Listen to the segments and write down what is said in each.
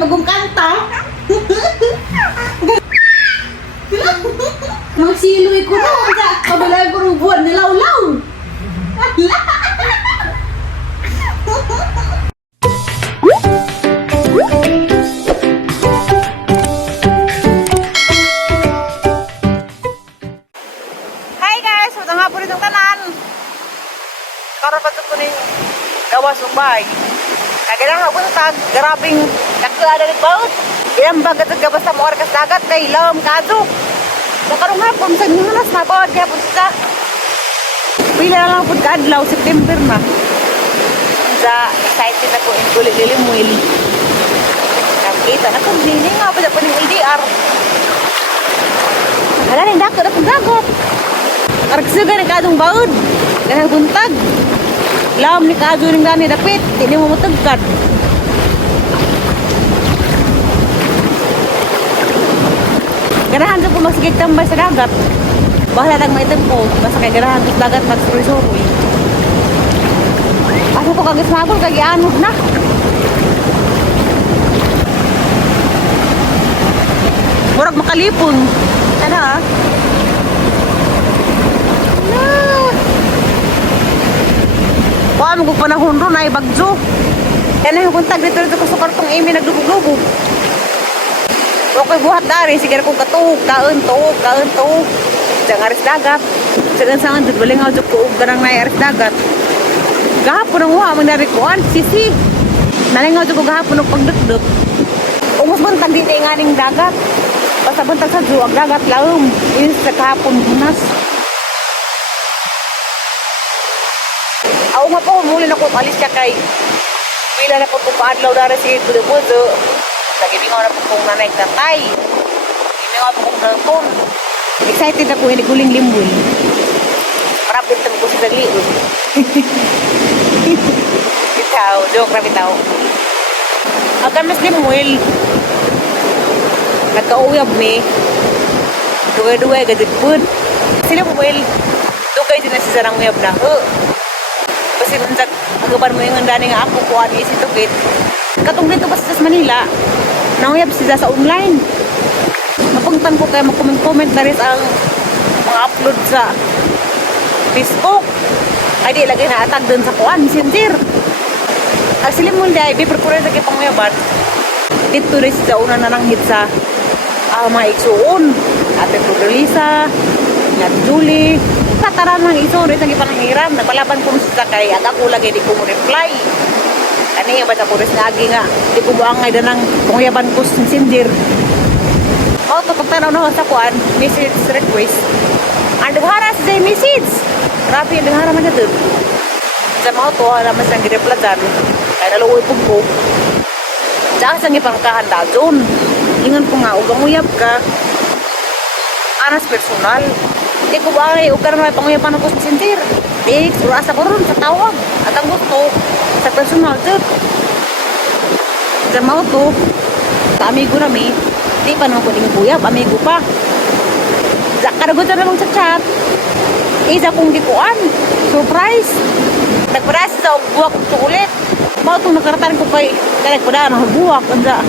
bagong kanta. Magsiloy ko na. Kabalay ko ng buwan nilaw-law. Hi guys! Magandang hapon itong tanan. Karapat ko ning gawas ng bahay. Kagandang hapon tag, grabing nakaada ng baut. Ilang bagat at gabas sa mga orkas dagat kay lawam kaso. Nakarong hapon sa nilas na bawat kaya po siya. Pila na lang po kaadlaw, September na. Sa excited ako in kulit lilimwil. Nakita na kung hindi nga pa po ng LDR. Hala na yung dako na pagdagot. Aragsuga na kadong baud. Ganang buntag. Lam ni kaso ng dani dapit. Hindi mo matagkad. Ganahan ko magsigig tambay sa dagat. Bahala tag maitem ko. Basta kay ganahan ko sa dagat magsuroy-suroy. Asa ko kagis magol kagi anod na. Murag makalipon. Ano ah? Mo kung panahon ron ay bagjo. Yan na yung kuntag dito ko sa kartong imi naglubog-lubog. Okay buhat dari. Sige na kong katuhog. Kaon tuhog. Diyan aris dagat. Diyan sa nga baling ako ko ganang na aris dagat. Gahapon ang uha. Manarikuan. Sisi. Nalingaw ko gahapon ng pagdukduk. Umus buntag dito yung aning dagat. Basta buntag sa juwag dagat laum. Yun sa kahapon bunas. Ako nga po, muli na ko alis siya kay pila na po paadlaw dara si Budo-Budo. Lagi nga na po kong nanay tatay. Hindi nga po kong nangton. Excited ako, hindi guling limbul. Marapit na po sa daliun. Bitaw, joke na bitaw. Agan mas limbul. Nagkauyab mi. Duwe-duwe, gadid pud. Sila po, dugay din na si Sarang uyab na. Kasi nundag agaban mo yung dani nga ako kuha ni si Tukit. Katong dito pa sa Manila, nanguyab siya sa online. Napungtan ko kaya mag-comment na rin ang mga upload sa Facebook. Ay di lagay na atag dun sa kuan, Messenger. Actually mo hindi, bipurpura sa kipanguyaban. Dito rin siya una na nanghit sa mga iksuon. Ate Rodolisa, Ate Julie. Tataran ng iso rin ang ipananghiram. Nagpalaban ko sa kay aga ko lagi di ko mo reply. Kani yung bata ko rin lagi nga. Di ko buang ngay ng panguyaban ko sa Messenger. O, tutugtanaw na sa kuan, message request. Ang daghara sa message. Grabe yung daghara man dito. Sa mga to, naman siyang girepla dyan. Kaya naluoy po ko. Diyan siyang ipangkahanda doon. Ingan ko nga, ugang uyab ka. Anas personal. Di ko ba ay ugar na panguyapan ako sa Messenger. Di, surasa ko ron sa tawag. At ang gusto, sa personal dyan. Sa mga to, sa amigo rami, di pa naman ko din buyab, amigo pa. Karagutan na lang sa chat. Isa kong dikuan. Surprise. Nagpadas sa buwak chocolate. Mga itong nakaratan ko kay nagpadaan ng buwak. Anda,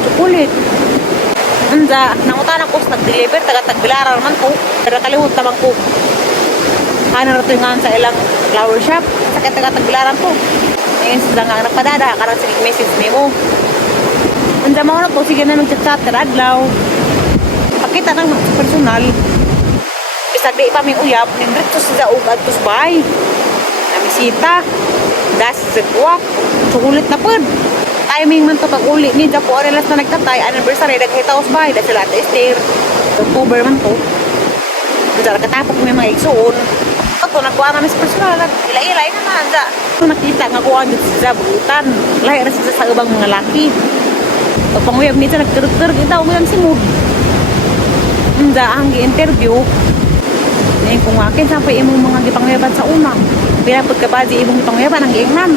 chocolate. Anda, nangutan ako sa nag-deliver. Taga-tagbilaran naman ko. Pero kalimut naman ko. Ano na ito yung sa ilang flower shop. Sa taga-tagbilaran ko. Ngayon sila nga nagpadada. Karang sige message mo. Anda mo na to. Sige na nung chat-chat. Karadlaw. Pakita ng personal. Bisag di pa may uyab. Nindrito sa ugad to sa bahay. Namisita. Das sa buwak. Chocolate na po. Timing man to pag-uli ni Japo Arelas na nagtatay. Anniversary. Naghitaos bahay. Dahil sila ate Esther. October man to. Dahil katapok may mga igsuon. Ito, nagkuha namin sa personal. Ilay-ilay naman. Nakita nga kuha dito sa buutan. Lahi rin sa ibang mga laki. Pag panguyab nito, nagturug-turug. Ito, umayang si Mood. Hindi, ang interview ngayon kung akin, sampai imong mga gipanguyaban sa una. Pinapod ka ba di imong gipanguyaban ang giingnan.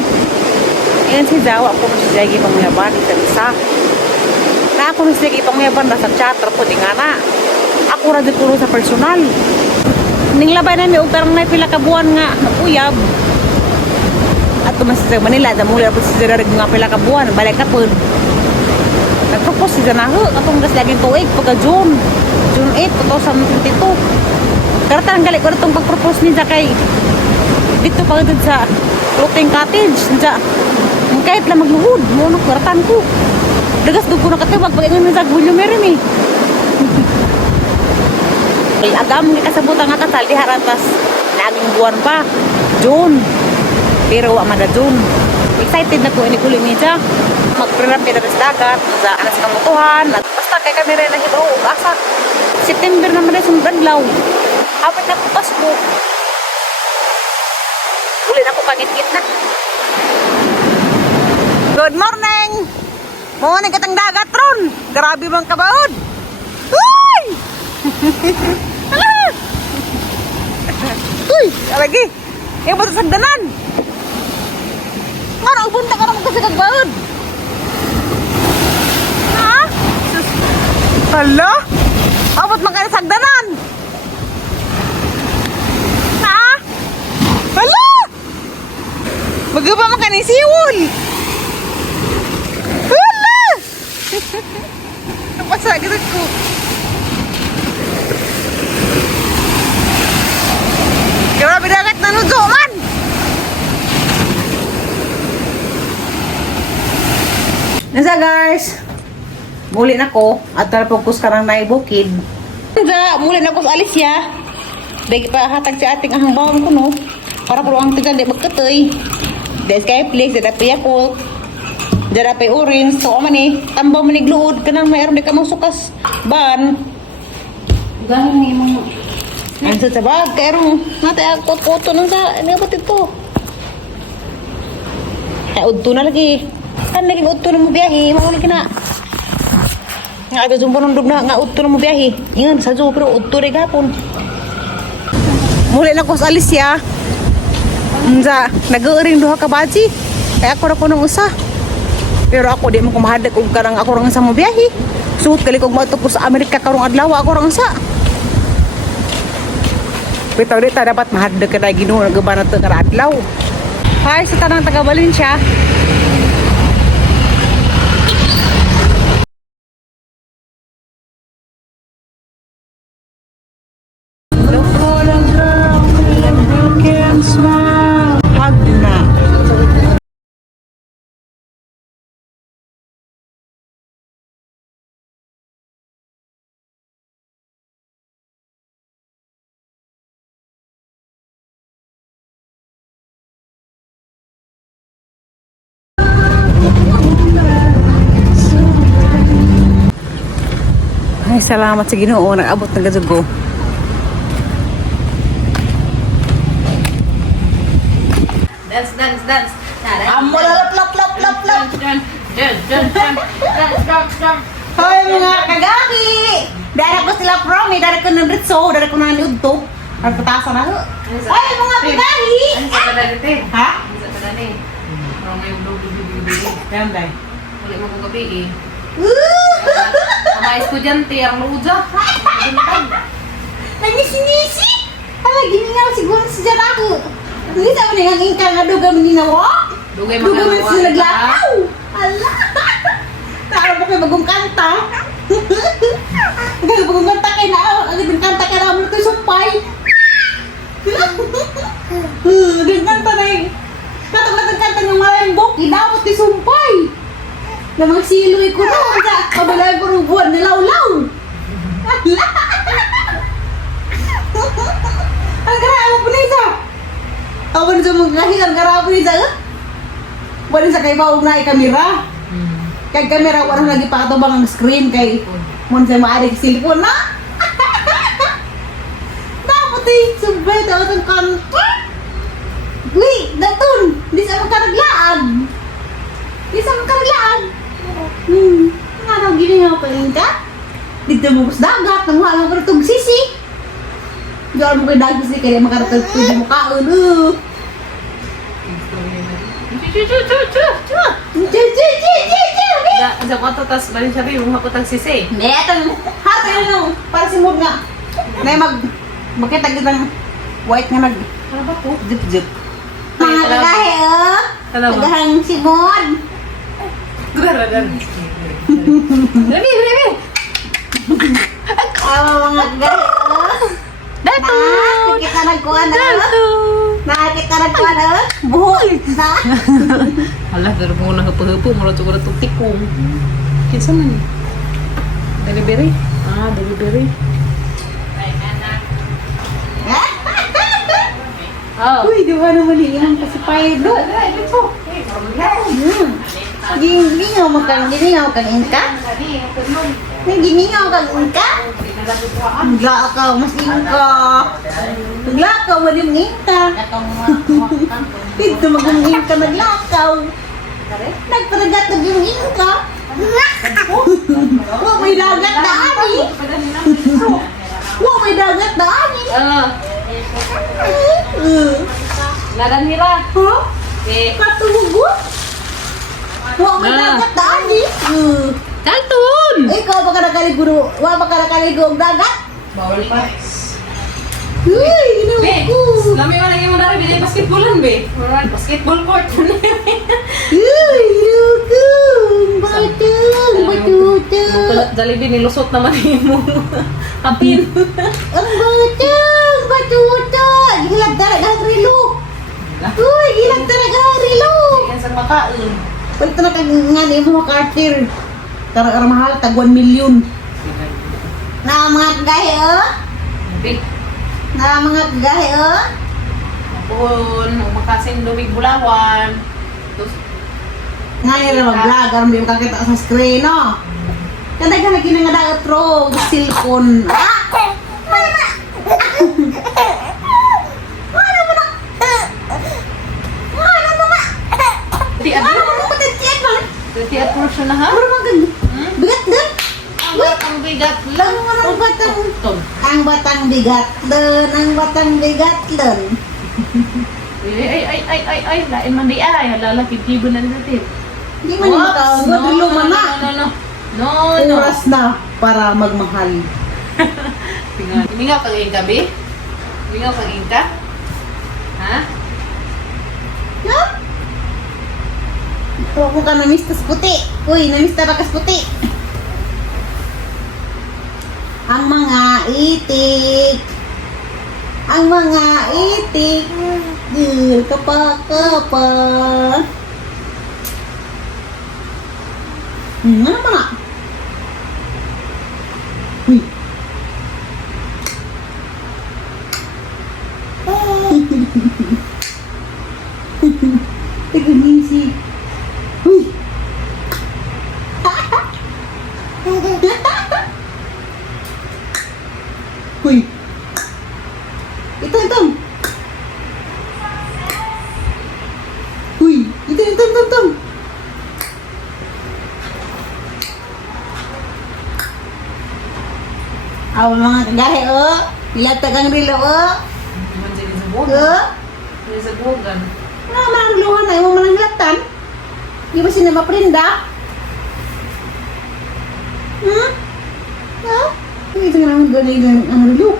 Ngayon si Zawa, ako mo siya gipanguyaban. Isa-isa. Na ako mo siya gipanguyaban na sa chat. Po, di nga na. Ako radyo puro sa personal. Ninglabay na may ugarang na pila kabuan nga naguyab. At tumas sa Manila, damuli po si Zerarag nga pila kabuan. Balik ka po. Nag-propose siya na ho. Katong gas laging tuig pagka June 8, 2022. Karatan gali ko na itong pag-propose niya kay dito pa dito sa floating cottage. Diya, kahit lang magluhod, mo na karatan ko. Dagas doon ko nakatibag pag ingon sa Gulyo Merimi. Agam nga kasabutan nga kasal di haratas naging buwan pa June pero wa man na June. Excited na ko ini kulit niya mag-prepare para sa dagat sa anas kamutuhan at basta kay kami rin nahibaw asa September naman na sunod adlaw hapit na ko Pasko uli na ko pangit-ngit na. Good morning mo ni katang dagat ron grabe bang kabaod. Uy uy, lagi. Yung basta sagdanan. Nga, nagbunta ka naman kasi kagbaod. Ha? Hala? Abot man kayo sagdanan. Ha? Hala? Magaba man ka ni siwol. Hala? Napasagad ko. Grabe dagat na nudo man! Nasa guys, muli na ko at focus ka lang na ibukid. Muli na ko sa Alicia. Dahil pa hatag si ating ahang bawang ko no. Para po ang tigan di magkatoy. Dahil Skyflix, dahil pa Yakult. Dahil pa Orange. So man eh, tambaw manigluod ka nang mayroon di ka mong sukas ban. Ganun ni mo. Ang sa sabag, kaya rin natay agkot-koto nang sa, ano ba ito? Kaya udto na lagi. Saan naging udto na mo biyahe? Makulit ka na. Nga aga zumbo ng dub na nga udto na mo biyahe. Ingan, sa zo, pero udto rin gapon. Muli na ko sa Alicia. Nag-uuring duha ka baji. Kaya ako na ko nung usa. Pero ako di mo kumahadag kung karang ako rang sa mo biyahe. Suot kali kong matupos sa Amerika karong adlaw ako rang sa. Bitaw dito dapat mahadag ka na Ginoo nagaban nato nga adlaw. Hi sa tanang taga Valencia. Look for the girl with a broken smile. Hug na. Ay, salamat sa Ginoo nag-abot ng gadugo. Dance. Amo lap. Hoy mga kagaki! Dara ko sila promi, dara ko ng ritso, dara ko ng udto. Ang patasa na ho. Hoy mga kagaki! Ano sa kadalite? Ha? Ano sa kadalite? Parang may ulo. Ganda. Ulit mo kong gabi eh. Mga estudyante, ang luja. Nangisi-ngisi! Palagi nga siguro si Janaku. Hindi sa mga nga ingka nga duga maninawa. Dugay Duga man magkalawa. sila naglakaw. Ala! Tara mo kayo bagong kanta. Bagong kanta kayo na. Bagong kanta kayo na. Ano ito sumpay? Bagong kanta na eh. Katong kanta ng maraming bok. Inabot ni sumpay. Na magsiloy ko na. Kabalay ko ng buwan nilaw-law. Ala! Ang karamo po nito. Ako na sa mga kahit ang karamo nito. Wala sa kay bawang na kamera. Kay kamera wala lagi pakatubang ang screen kay mun sa maari sa cellphone na. Dapat eh subay daw itong kanta. Uy, datun. Di sa magkaraglaan. Nga raw gini nga pa rin ka. Dito mo sa dagat. Nang wala mo karatog sisi. Diyan mo kay dagat sisi kaya makaratog pwede mo kaon. Sa kwarto, tas balik sabi, yung hapot ang sisi. Netang hati ano para si Mod nga. Na makita kita ng white nga nag Ano ba po? zip. Mga kagahe Talaga. Kagahang si Mod. Garagan. Labi, labi. Mga guys. Nakita nagkuha na. Nakita nagkuha na. Buhol. Na. Alah, dari mo nang hapa-hapa, mula tu kena tuk tikung. Kinsa man ni? Delivery? Ah, delivery. Oh. Uy, di ba naman iyan kasi payo? Gingaw mo kang ingka? Gingaw kang ingka? Naglakaw, mas ingka. Naglakaw, walang ingka. Dito mag-ingka naglakaw. Nagparagatag yung ingka. Wow, may dagat na ani. Wow, may dagat na ani. Ladan hira. Huh? Eh, Katugot? Wow, may dagat na ani. kaltun. Ikaw ba ka nakaligo? Wa ba ka nakaligo ang dagat? Bawal pa. Uy, Be, inuko. lami mo lagi mo dari bilay basketballan be. Alright, basketball court. Uy, inuko. Batang, batuta. Jollibee nilusot naman mo. Kapin. Ang batang, batuta. Gilag talaga ang rilo. Uy, gilag talaga ang rilo. Yan sa makaon. Pwede na kang nga ni mo Carter. Karang mahal, tag 1 million. Na mga kagahe, oh. Be, Na mga kagahe, oh. Pun, umakasing lumig bulawan. Terus, Nga nila mag-vlog, aram di makakita sa screen, no? Kada ka lagi nga dagat ro, cellphone. Mana? Mana mo na? Mana mo na? tiap, Mana mo na patentiyan man? tiap portion na ha? Ano man gan? Bigat din. Ang bigat Lang lang. ang batang. Ton. Ang batang bigat din, ang batang bigat din. Ay, lain man di ay. Lalaki tibo na natin. Hindi man yung tao, no, man na. No. Oras na para magmahal. Mingaw kang ingka, be? Mingaw kang ingka? Ha? No? Ito ako ka na-miss tas puti. Uy, na-miss ta bakas puti. Ang mga itik. Ang mga itik. Kapa-kapa. Ano ba nga? Uy. Taganisi. Uy. Uy. Ito. Uy. Ito. Aw mga kagahe, oh. Ilag tagang rilo, oh. Man sa Oh. Sa bugan. Wala man ang luhan na, yung manang latan. Di ba sila maprinda? Hmm? Ha? Hindi ito nga naman doon yung ang rilo.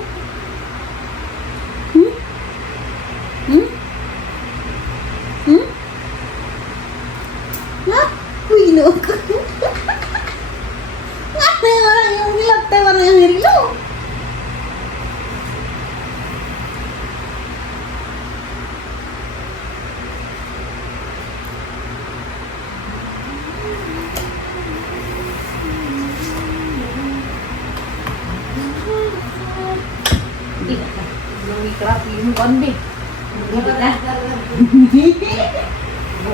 Hmm? Hmm? Hmm? Ha? Uy, no. Nga, orang yung nilagtay, orang yung rilo. Nang ikrap yung konbi.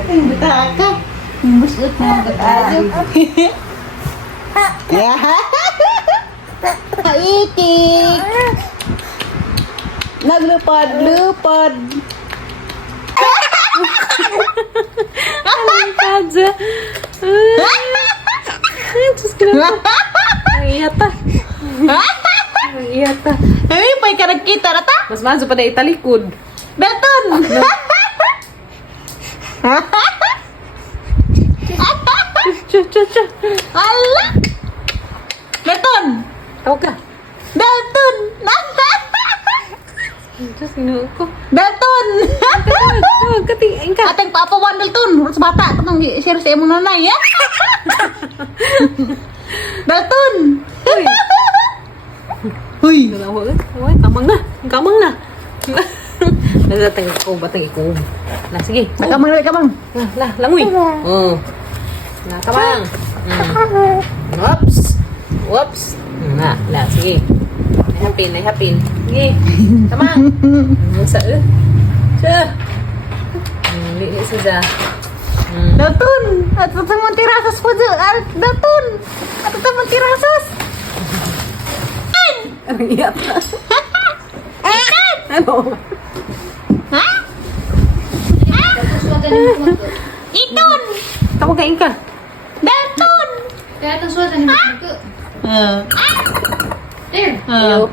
Ang butaka. Ang busot na butayo. Itik. Naglupad-lupad. Ang kaza. Diyos ko na. Ang iyata. Ang iyata. Ay, may karagkita na ta. Mas maso pa na italikod. Beton. Cha. Ala. Beton. Tawag ka. Beton. Diyos, ginoo ko. Dalton! Oh, kating ka. Ateng paapawan Dalton. Sa bata katong share sa imong nanay, ya? Dalton! Uy. Huy! Uy, kamang na. Kamang na. Batang iko. Na, sige. Nakamang. Langoy. Oh. Na, kamang. Whoops. Na, sige. Nahapin. Sige. Kamang. Sa. Liit siya. Dalton! At sa mga tirasas po dyan. Dalton! At sa mga tirasas! Ano iyak? Ano? Ha? Iton! Tawag kain ka. Dalton! Kaya ito suwatan hindi ko. Ah. There. Ah.